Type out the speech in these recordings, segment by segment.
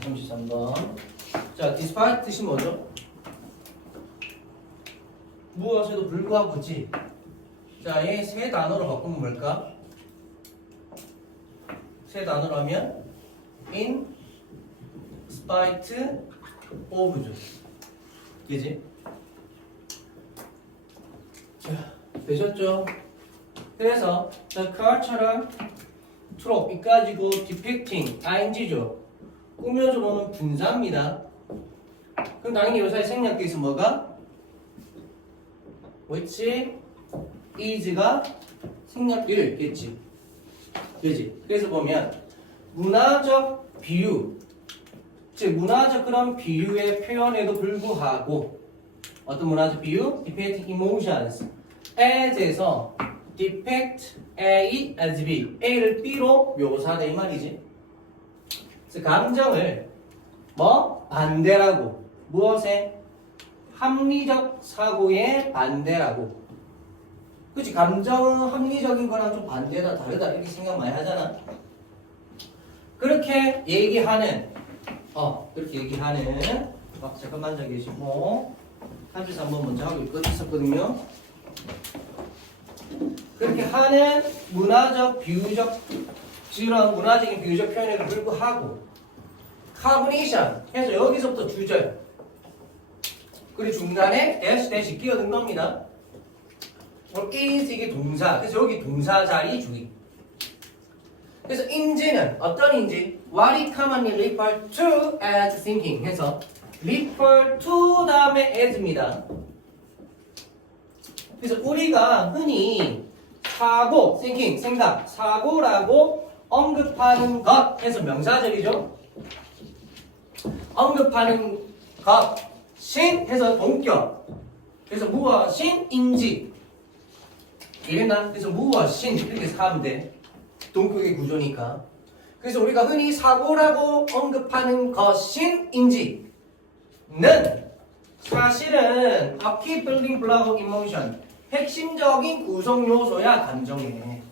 33번. 자, despite 뜻이 뭐죠? 무엇에도 불구하고지. 자, 얘 세 단어로 바꾸면 뭘까? 세 단어로 하면 in spite of죠. 그지? 자, 되셨죠? 그래서 the car처럼 trope 이까지고 depicting ing죠. 꾸며주로는 분사입니다. 그럼 당연히 요사에 생략돼 있으면 뭐가? which is가 생략되어 있겠지. 그지? 그래서 보면 문화적 비유, 즉 문화적 그런 비유의 표현에도 불구하고 어떤 문화적 비유? depicting emotions as에서 depict A as B, A를 B로 묘사돼 이 말이지. 그래서 감정을 뭐? 반대라고. 무엇에? 합리적 사고의 반대라고. 그치? 감정은 합리적인 거랑 좀 반대다, 다르다 이렇게 생각 많이 하잖아. 그렇게 얘기하는 잠깐만 앉아 계시고 33번 먼저 하고 있었거든요. 그렇게 하는 문화적 비유적 이런 문화적인 비유적 표현에도 불구하고 카브니션 해서 여기서부터 주절 그리고 중간에 대시 끼어든 겁니다. is 이게 동사. 그래서 여기 동사 자리 주의. 그래서 인지는 어떤 인지? What it commonly referred to as thinking 해서 refer to 다음에 as입니다. 그래서 우리가 흔히 사고, thinking, 생각, 사고라고 언급하는 것 해서 명사절이죠. 언급하는 것, 신 해서 동격. 그래서 무엇인인지 이랬나? 그래서 무엇인 이렇게 하면 돼. 동격의 구조니까. 그래서 우리가 흔히 사고라고 언급하는 것인인지는 사실은 a key building block of emotion, 핵심적인 구성 요소야 감정에.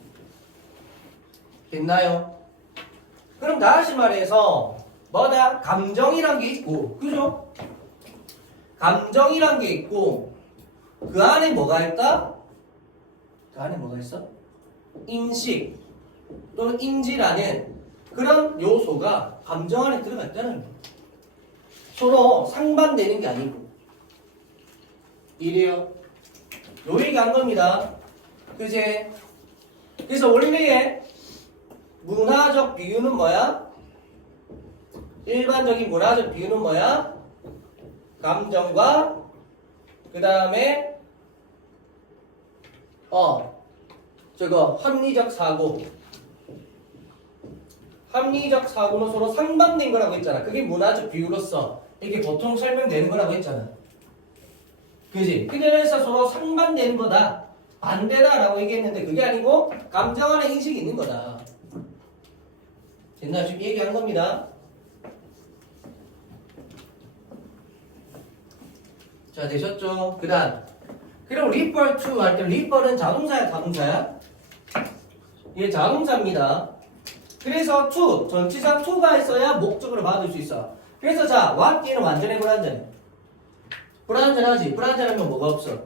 됐나요? 그럼 다시 말해서 뭐다? 감정이란 게 있고, 그죠? 감정이란 게 있고 그 안에 뭐가 있다? 그 안에 뭐가 있어? 인식 또는 인지라는 그런 요소가 감정 안에 들어가 있다는 거예요. 서로 상반되는 게 아니고. 이래요. 요 얘기한 겁니다. 그제? 그래서 원래의 문화적 비유는 뭐야? 일반적인 문화적 비유는 뭐야? 감정과 그 다음에 합리적 사고. 합리적 사고는 서로 상반된 거라고 했잖아. 그게 문화적 비유로서 이렇게 보통 설명되는 거라고 했잖아. 그지? 그래서 서로 상반되는 거다. 반대다라고 얘기했는데 그게 아니고 감정 안에 인식이 있는 거다. 됐나? 지금 얘기한 겁니다. 자, 되셨죠? 그 다음. 그리고 refer to 할 때 refer는 자동사야, 타동사야? 얘 자동사입니다. 그래서 to, 전치사 to가 있어야 목적으로 받을 수 있어. 그래서 자, what 뒤에는 완전히 불완전해. 불완전하지? 불완전하면 뭐가 없어?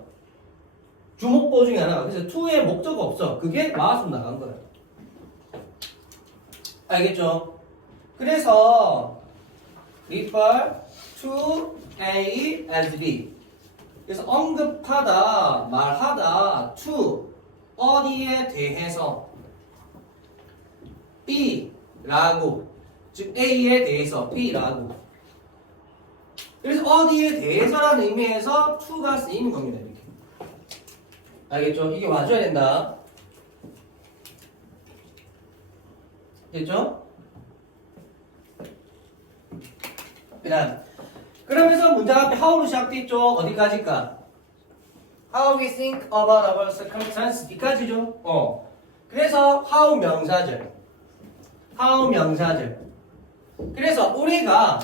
주목보 중에 하나가. 그래서 to의 목적이 없어. 그게 와서 나간 거야. 알겠죠? 그래서 refer to A as B. 그래서 언급하다, 말하다, to 어디에 대해서 B라고, 즉 A에 대해서 B라고. 그래서 어디에 대해서라는 의미에서 to가 쓰이는 겁니다. 이렇게. 알겠죠? 이게 와줘야 된다. 됐죠? 그 다음 그러면서 문장 앞에 how로 시작돼 있죠? 어디까지일까? How we think about our circumstances 이까지죠? 그래서 how 명사절. how 명사절. 그래서 우리가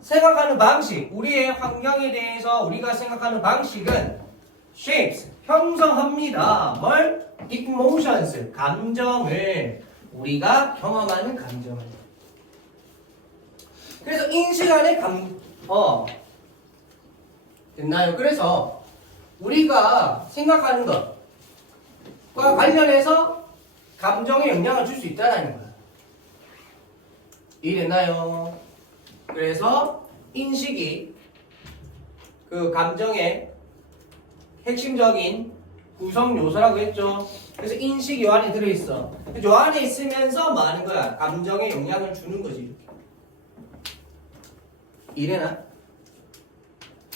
생각하는 방식, 우리의 환경에 대해서 우리가 생각하는 방식은 shapes, 형성합니다. 뭘? emotions, 감정을. 우리가 경험하는 감정을. 인식 안에 됐나요? 그래서 우리가 생각하는 것과 관련해서 감정에 영향을 줄 수 있다는 거야. 이해됐나요? 그래서 인식이 그 감정의 핵심적인 구성 요소라고 했죠. 그래서 인식이 요 안에 들어있어. 요 안에 있으면서 뭐 하는 거야? 감정에 영향을 주는 거지. 이래나?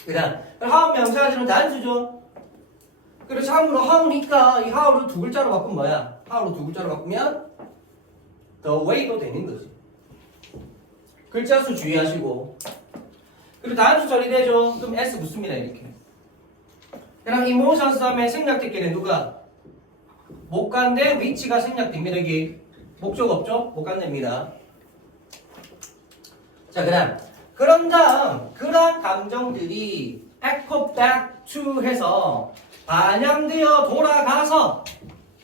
그 다음 하우 명사들은 단수죠. 그리고 참고로 하우니까 이 하우를 두 글자로 바꾸면 뭐야? 하우를 두 글자로 바꾸면 the way도 되는 거지. 글자 수 주의하시고. 그리고 단수 처리되죠. 그럼 S 붙습니다. 이렇게. 그럼 emotions 다음에 생략됐겠네. 누가? 목간대 위치가 생략됩니다. 여기 목적 없죠? 목간대입니다. 자, 그런 다음 그러한 감정들이 echo back to 해서 반영되어 돌아가서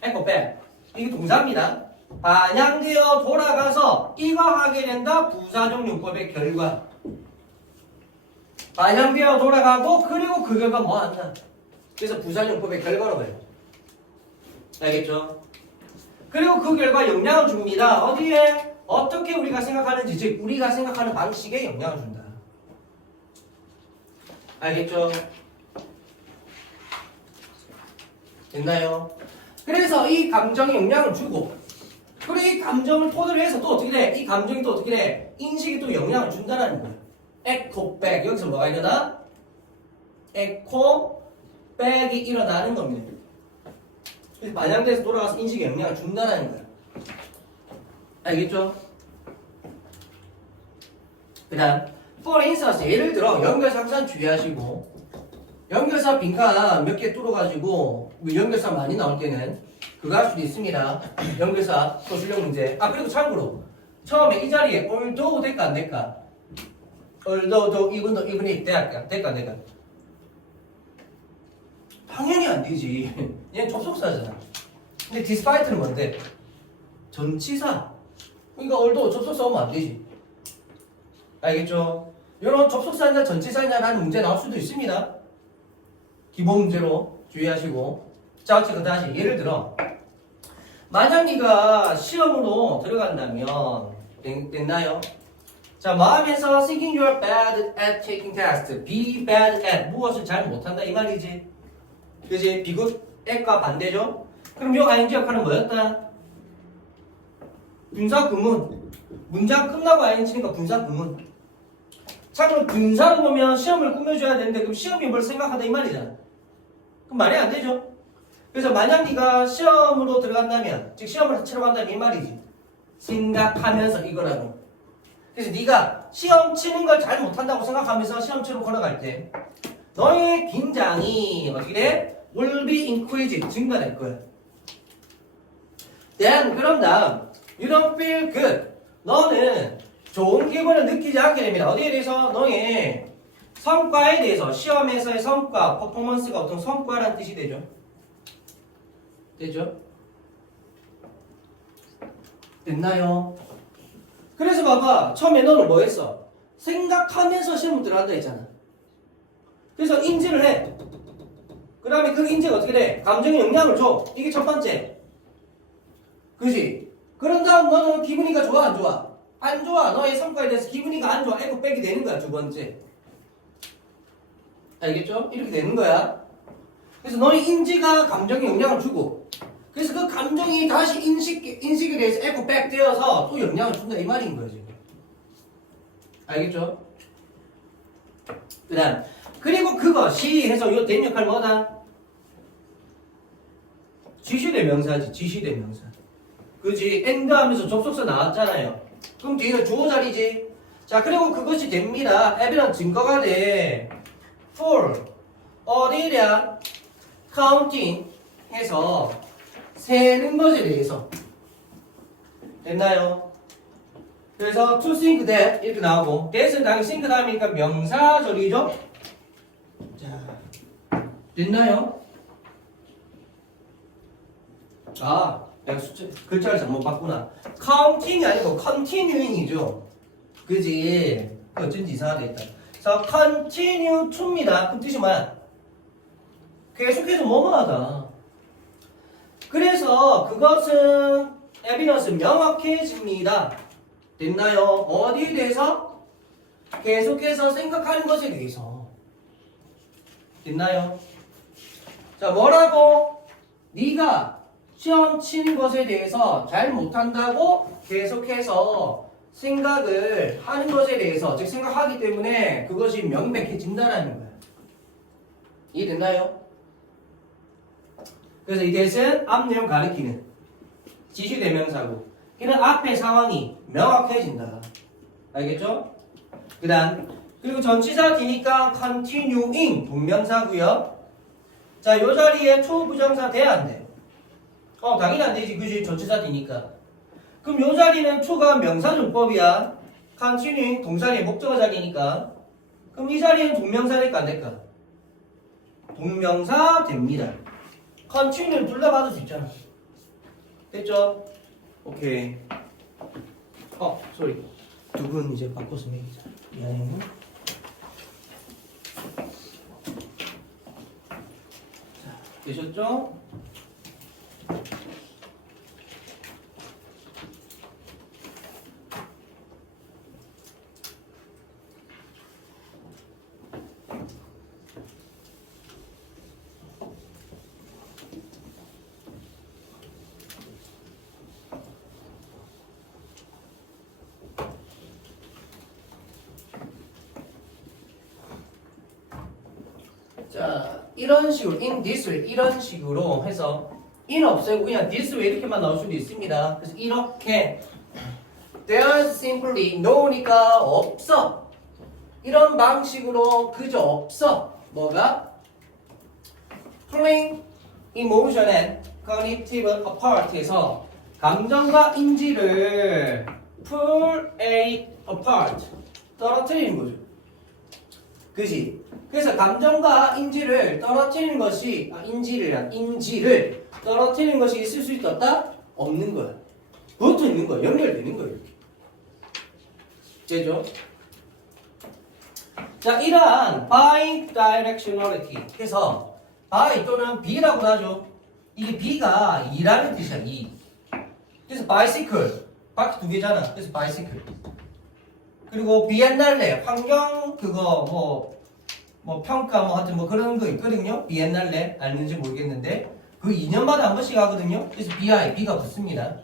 echo back 이게 동사입니다. 반영되어 돌아가서 이거 하게 된다. 부사적 용법의 결과. 반영되어 돌아가고 그리고 그 결과 뭐 한다. 그래서 부사용법의 결과로 봐요. 알겠죠? 그리고 그 결과 영향을 줍니다. 어디에? 어떻게 우리가 생각하는지, 즉 우리가 생각하는 방식에 영향을 준다. 알겠죠? 됐나요? 그래서 이 감정에 영향을 주고 그리고 이 감정을 토대로 해서 또 어떻게 돼? 이 감정이 또 어떻게 돼? 인식이 또 영향을 준다는 거예요. 에코 백 여기서 뭐가 일어나? 에코 백이 일어나는 겁니다. 그래서 반영돼서 돌아가서 인식에 영향을 준다는 거야. 알겠죠? 그 다음 for instance 예를 들어 연결사 항상 주의하시고 연결사 빈칸 몇 개 뚫어가지고 연결사 많이 나올 때는 그거 할 수도 있습니다. 연결사 소실력 문제. 그리고 참고로 처음에 이 자리에 although 될까 안 될까? although even though even if 될까 안 될까? 당연히 안 되지. 얘는 접속사잖아. 근데 despite는 뭔데? 전치사. 그러니까 although 접속사 오면 안 되지. 알겠죠? 이런 접속사냐 전치사냐라는 문제 나올 수도 있습니다. 기본 문제로 주의하시고. 자, 어쨌든 다시 예를 들어 만약 네가 시험으로 들어간다면 됐나요? 자, 마음에서 thinking you're bad at taking tests, be bad at 무엇을 잘 못한다 이 말이지. 그지? 비굿 at과 반대죠? 그럼 요 ing 역할은 뭐였다? 분사구문. 문장 끝나고 ing니까 분사구문. 자, 그럼 분사로 보면 시험을 꾸며줘야 되는데 그럼 시험이 뭘 생각하다 이 말이잖아. 그럼 말이 안 되죠? 그래서 만약 네가 시험으로 들어간다면, 즉 시험을 치러 간다면 이 말이지. 생각하면서 이거라고. 그래서 네가 시험 치는 걸 잘 못한다고 생각하면서 시험 치러 걸어갈 때 너의 긴장이 어떻게 돼? will be increased. 증가될 거야. Then 그럼 다음 you don't feel good. 너는 좋은 기분을 느끼지 않게 됩니다. 어디에 대해서? 너의 성과에 대해서. 시험에서의 성과, 퍼포먼스가 어떤 성과라는 뜻이 되죠. 되죠? 됐나요? 그래서 봐봐. 처음에 너는 뭐 했어? 생각하면서 시험을 들어간다 했잖아. 그래서 인지를 해. 그 다음에 그 인지가 어떻게 돼? 감정에 영향을 줘. 이게 첫 번째. 그지? 그런 다음 너는 기분이가 좋아 안 좋아? 안 좋아. 너의 성과에 대해서 기분이가 안 좋아. 에코 백이 되는 거야. 두 번째. 알겠죠? 이렇게 되는 거야. 그래서 너의 인지가 감정에 영향을 주고 그래서 그 감정이 다시 인식에 대해서 에코 백 되어서 또 영향을 준다 이 말인 거예요 지금. 알겠죠? 그 다음 그리고 그것이 해서 요 된 역할 뭐다? 지시대명사지. 지시대명사. 그지? and 하면서 접속사 나왔잖아요. 그럼 뒤에는 주어 자리지. 자, 그리고 그것이 됩니다. 에비런 증거가 돼. for 어디냐? counting 해서 세는 것에 대해서. 됐나요? 그래서 to think that 이렇게 나오고 that은 당연히 think 다음이니까 명사절이죠? 자, 됐나요? 내가 글자를 잘못 봤구나. counting이 아니고 continuing이죠. 그지? 어쩐지 이상하다 했다. 그래서 continue to입니다. 그럼 뜻이 뭐야? 계속해서 뭐뭐 하다. 그래서 그것은 evidence 명확해집니다. 됐나요? 어디에 대해서? 계속해서 생각하는 것에 대해서. 됐나요? 자, 뭐라고? 네가 시험 치는 것에 대해서 잘 못한다고 계속해서 생각을 하는 것에 대해서, 즉 생각하기 때문에 그것이 명백해진다라는 거야. 이해됐나요? 그래서 이 that은 앞 내용 가리키는 지시대명사고, 이는 앞의 상황이 명확해진다. 알겠죠? 그 다음, 그리고 전치사 뒤니까 continuing 동명사고요. 자, 요 자리에 초부정사 돼야 안 돼? 당연히 안 되지. 그지? 전치사 뒤니까. 그럼 요 자리는 초가 명사준법이야. continuing 동사의 목적어 자리니까. 그럼 이 자리는 동명사 될까 안 될까? 동명사 됩니다. continue는 둘 다 받을 수 있잖아. 됐죠? 오케이. 소리. 두 분 이제 바꿔서 매기자. 미안해. 자, 되셨죠? 자, 이런 식으로 in this way 이런 식으로 해서 in 없애고 그냥 this way 이렇게만 나올 수도 있습니다. 그래서 이렇게 there's simply no니까 없어. 이런 방식으로 그저 없어. 뭐가? pulling emotion and cognitive apart에서 감정과 인지를 pull it apart 떨어뜨리는 거죠. 그지? 그래서 감정과 인지를 떨어뜨리는 것이 인지를 떨어뜨리는 것이 있을 수 있다? 없는 거야. 붙어 있는 거야. 연결되는 거야. 이렇게. 되죠? 자, 이러한 bidirectionality 해서 by 또는 be라고 하죠. 이게 be가 2라는 뜻이야. 2. 그래서 bicycle 바퀴 두 개잖아. 그래서 bicycle. 그리고 비엔날레 환경 그거 뭐 평가 뭐 하여튼 뭐 그런 거 있거든요. 비엔날레 알는지 모르겠는데 그 2년마다 한 번씩 하거든요. 그래서 B가 붙습니다.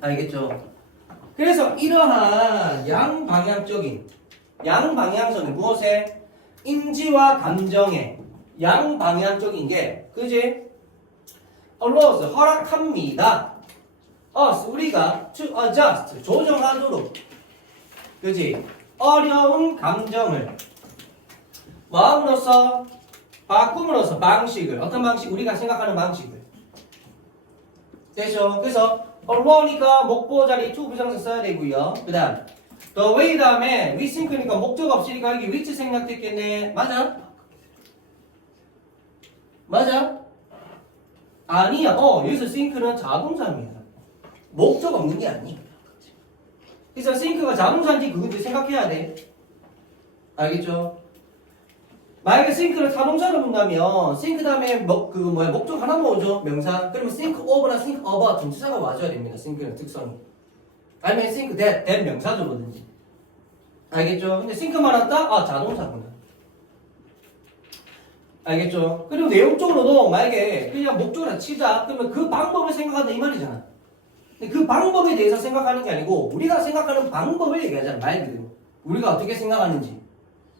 알겠죠? 그래서 이러한 양방향성은 무엇에? 인지와 감정의 양방향적인 게 그지? allows 허락합니다. 우리가 to adjust 조정하도록 그지? 어려운 감정을 마음으로써 바꿈으로써 방식을 어떤 방식? 우리가 생각하는 방식을 되죠? 그래서 allow니까 목보 자리 to 부정사 써야 되고요. 그 다음 the way 다음에 we think니까 목적 없으니까 여기 which 생략됐겠네. 맞아? 맞아? 아니야. 여기서 think는 자동사입니다. 목적 없는 게 아니야. 그래서 think가 자동사인지 그것도 생각해야 돼. 알겠죠? 만약에 think를 타동사로 본다면 think 다음에 목적 하나 나오죠. 명사. 그러면 think of나 think about 전치사가 와줘야 됩니다. think는 특성이. 아니면 think that 명사죠 뭐든지. 알겠죠? 근데 think만 왔다? 자동사구나. 알겠죠? 그리고 내용적으로도 만약에 그냥 목적으로 치자. 그러면 그 방법을 생각한다 이 말이잖아. 근데 그 방법에 대해서 생각하는 게 아니고 우리가 생각하는 방법을 얘기하잖아. 말 그대로. 우리가 어떻게 생각하는지.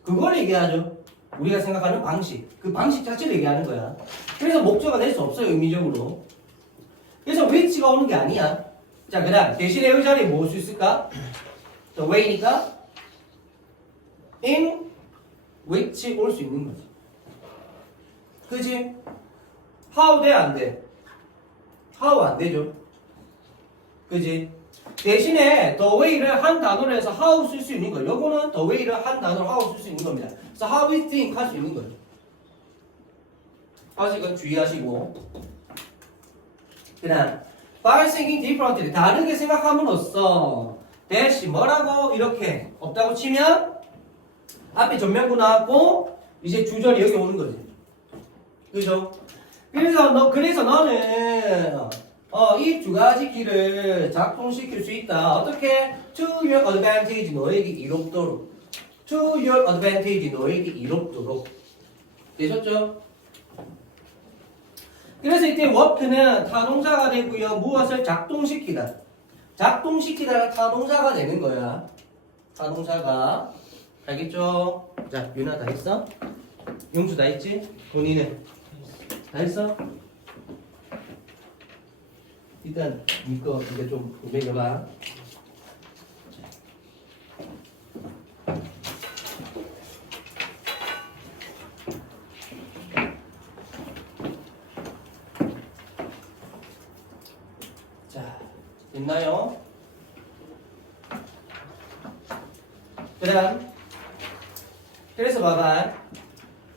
그걸 얘기하죠. 우리가 생각하는 방식. 그 방식 자체를 얘기하는 거야. 그래서 목적어가 될 수 없어요. 의미적으로. 그래서 which가 오는 게 아니야. 자, 그 다음 대신에 이 자리에 뭐 올 수 있을까? the way니까 in which 올 수 있는 거지. 그지? how 돼? 안 돼? how 안 되죠. 그지? 대신에 the way를 한 단어로 해서 how 쓸 수 있는 거예요. 요거는 the way를 한 단어로 how 쓸 수 있는 겁니다. 그래서 how we think 할 수 있는 거예요. 아직은 주의하시고. 그 다음 by thinking differently 다르게 생각함으로써 대시 뭐라고 이렇게 없다고 치면 앞에 전면부 나왔고 이제 주절이 여기 오는 거지. 그죠? 그래서 너는 이 두 가지 키를 작동시킬 수 있다. 어떻게? To your advantage 너에게 이롭도록. To your advantage 너에게 이롭도록. 되셨죠? 그래서 이때 work는 타동사가 되고요. 무엇을 작동시키다. 작동시키다가 타동사가 되는 거야. 타동사가. 알겠죠? 자, 윤아 다 했어? 용수 다 했지? 본인은 다 했어? 일단 이거 이제 좀 매겨봐. 자, 됐나요? 그다음 그래서 봐봐.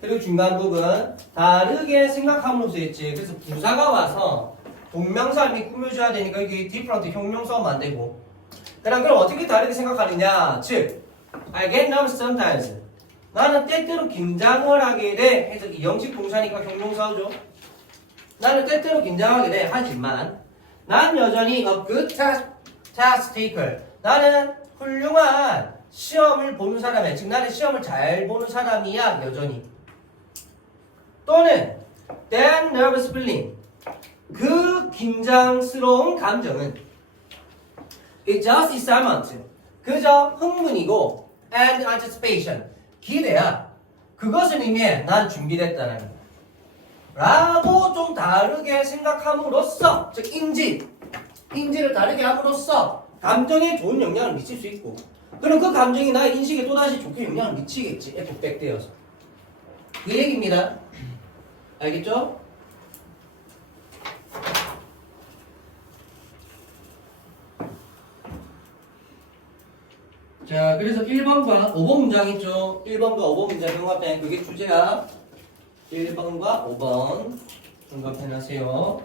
그리고 중간 부분 다르게 생각함으로써 했지. 그래서 부사가 와서 동명사를 꾸며줘야 되니까 이게 different 형용사면 안 되고. 그럼 어떻게 다르게 생각하느냐? 즉, I get nervous sometimes. 나는 때때로 긴장을 하게 돼. 해서 이 영식 동사니까 형용사죠. 나는 때때로 긴장하게 돼. 하지만 난 여전히 a good test taker. 나는 훌륭한 시험을 보는 사람이야. 즉 나는 시험을 잘 보는 사람이야. 여전히. 또는 that nervous feeling. 그 긴장스러운 감정은 it just excitement. 그저 흥분이고 and anticipation. 기대야. 그것을 의미해 난 준비됐다는 거야. 라고 좀 다르게 생각함으로써 즉 인지를 다르게 함으로써 감정에 좋은 영향을 미칠 수 있고 그럼 그 감정이 나의 인식에 또다시 좋게 영향을 미치겠지. F백되어서 그 얘기입니다. 알겠죠? 자, 그래서 1번과 5번 문장 있죠? 1번과 5번 문장 병합해. 그게 주제야. 1번과 5번 병합해놨어요.